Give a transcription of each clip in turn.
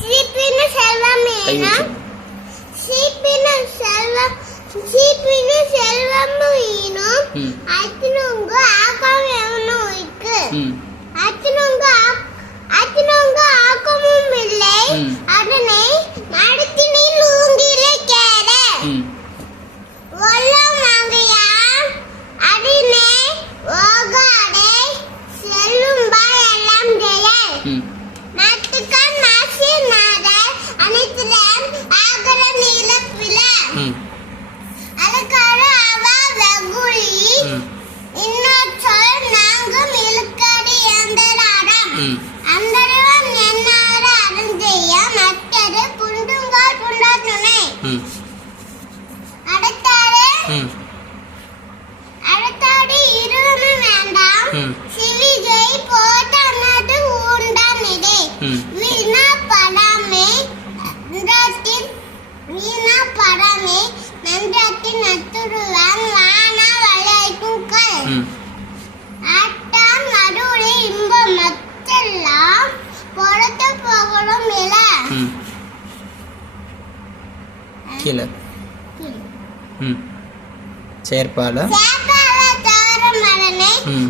சீப்பின் செல்வம் சீப்பின செல்வம் செல்வம் ஈனும் அத்தினுங்க ஆக்கம் எவனும் இருக்கு நாட்டுக்கான் நாசி நாட அனைத்திலும் ஆகர நீல பில ம். அதுக்காக அவ வெகுளி. இன்னொரு சொல் நாங்கும் இழுக்கடி எந்தராடம் அந்தரவம் என்னார அருஞ்செய்ய மற்றது புண்டுங்கால் புண்டா துணை அடுத்தாரு அடுத்தாடு இருவனும் வேண்டாம். நன்றாத்தின் நத்துருவான் வானா வளைக்கும் கல். ஆட்டான் நடுவுரை இன்பம் மத்தெல்லாம் பொறுத்து போகணும் இல கீழே. ம்.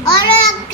தவற ஒளிப்பட